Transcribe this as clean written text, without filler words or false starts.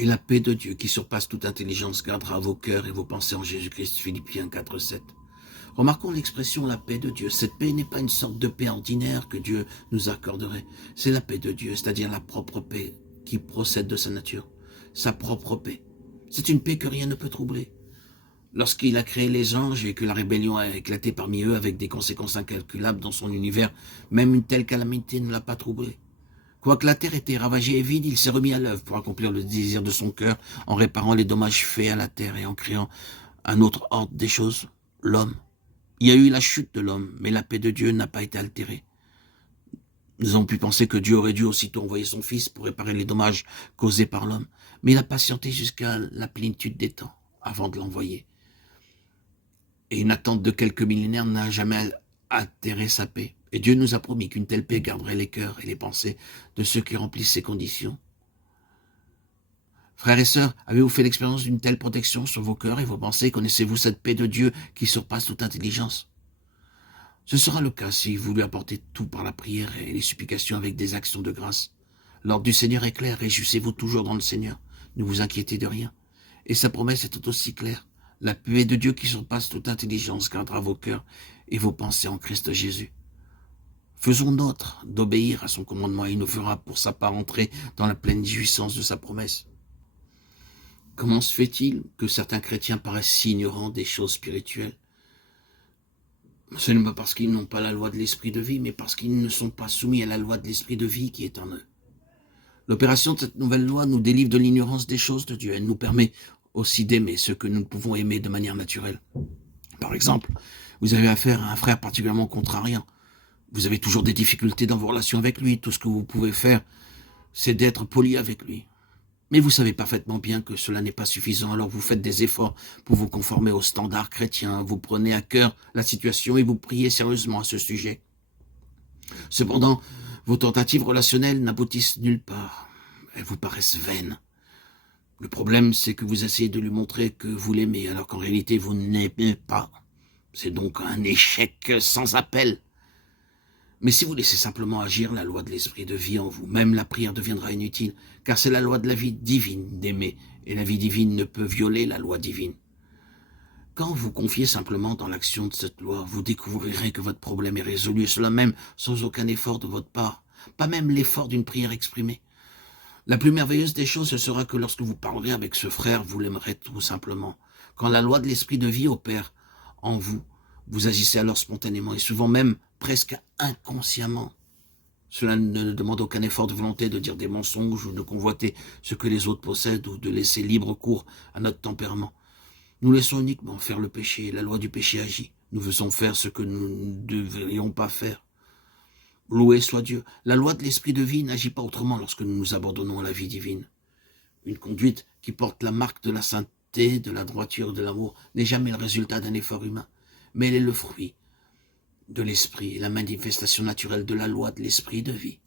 Et la paix de Dieu, qui surpasse toute intelligence, gardera vos cœurs et vos pensées en Jésus-Christ. Philippiens 4, 7. Remarquons l'expression la paix de Dieu. Cette paix n'est pas une sorte de paix ordinaire que Dieu nous accorderait. C'est la paix de Dieu, c'est-à-dire la propre paix qui procède de sa nature. Sa propre paix. C'est une paix que rien ne peut troubler. Lorsqu'il a créé les anges et que la rébellion a éclaté parmi eux avec des conséquences incalculables dans son univers, même une telle calamité ne l'a pas troublé. Quoique la terre était ravagée et vide, il s'est remis à l'œuvre pour accomplir le désir de son cœur en réparant les dommages faits à la terre et en créant un autre ordre des choses, l'homme. Il y a eu la chute de l'homme, mais la paix de Dieu n'a pas été altérée. Nous avons pu penser que Dieu aurait dû aussitôt envoyer son Fils pour réparer les dommages causés par l'homme, mais il a patienté jusqu'à la plénitude des temps avant de l'envoyer. Et une attente de quelques millénaires n'a jamais altéré sa paix. Et Dieu nous a promis qu'une telle paix garderait les cœurs et les pensées de ceux qui remplissent ces conditions. Frères et sœurs, avez-vous fait l'expérience d'une telle protection sur vos cœurs et vos pensées? Connaissez-vous cette paix de Dieu qui surpasse toute intelligence? Ce sera le cas si vous lui apportez tout par la prière et les supplications avec des actions de grâce. L'ordre du Seigneur est clair, réjouissez-vous toujours dans le Seigneur. Ne vous inquiétez de rien. Et sa promesse est tout aussi claire. La paix de Dieu qui surpasse toute intelligence gardera vos cœurs et vos pensées en Christ Jésus. Faisons nôtre d'obéir à son commandement et il nous fera pour sa part entrer dans la pleine jouissance de sa promesse. Comment se fait-il que certains chrétiens paraissent si ignorants des choses spirituelles? Ce n'est pas parce qu'ils n'ont pas la loi de l'esprit de vie, mais parce qu'ils ne sont pas soumis à la loi de l'esprit de vie qui est en eux. L'opération de cette nouvelle loi nous délivre de l'ignorance des choses de Dieu. Elle nous permet aussi d'aimer ce que nous pouvons aimer de manière naturelle. Par exemple, vous avez affaire à un frère particulièrement contrariant. Vous avez toujours des difficultés dans vos relations avec lui. Tout ce que vous pouvez faire, c'est d'être poli avec lui. Mais vous savez parfaitement bien que cela n'est pas suffisant, alors vous faites des efforts pour vous conformer aux standards chrétiens. Vous prenez à cœur la situation et vous priez sérieusement à ce sujet. Cependant, vos tentatives relationnelles n'aboutissent nulle part. Elles vous paraissent vaines. Le problème, c'est que vous essayez de lui montrer que vous l'aimez, alors qu'en réalité, vous ne l'aimez pas. C'est donc un échec sans appel. Mais si vous laissez simplement agir la loi de l'esprit de vie en vous, même la prière deviendra inutile, car c'est la loi de la vie divine d'aimer, et la vie divine ne peut violer la loi divine. Quand vous confiez simplement dans l'action de cette loi, vous découvrirez que votre problème est résolu, et cela même sans aucun effort de votre part, pas même l'effort d'une prière exprimée. La plus merveilleuse des choses, ce sera que lorsque vous parlerez avec ce frère, vous l'aimerez tout simplement. Quand la loi de l'esprit de vie opère en vous, vous agissez alors spontanément et souvent même presque inconsciemment. Cela ne demande aucun effort de volonté de dire des mensonges ou de convoiter ce que les autres possèdent ou de laisser libre cours à notre tempérament. Nous laissons uniquement faire le péché. La loi du péché agit. Nous faisons faire ce que nous ne devrions pas faire. Loué soit Dieu. La loi de l'esprit de vie n'agit pas autrement lorsque nous nous abandonnons à la vie divine. Une conduite qui porte la marque de la sainteté, de la droiture, de l'amour n'est jamais le résultat d'un effort humain, mais elle est le fruit de l'esprit et la manifestation naturelle de la loi de l'esprit de vie.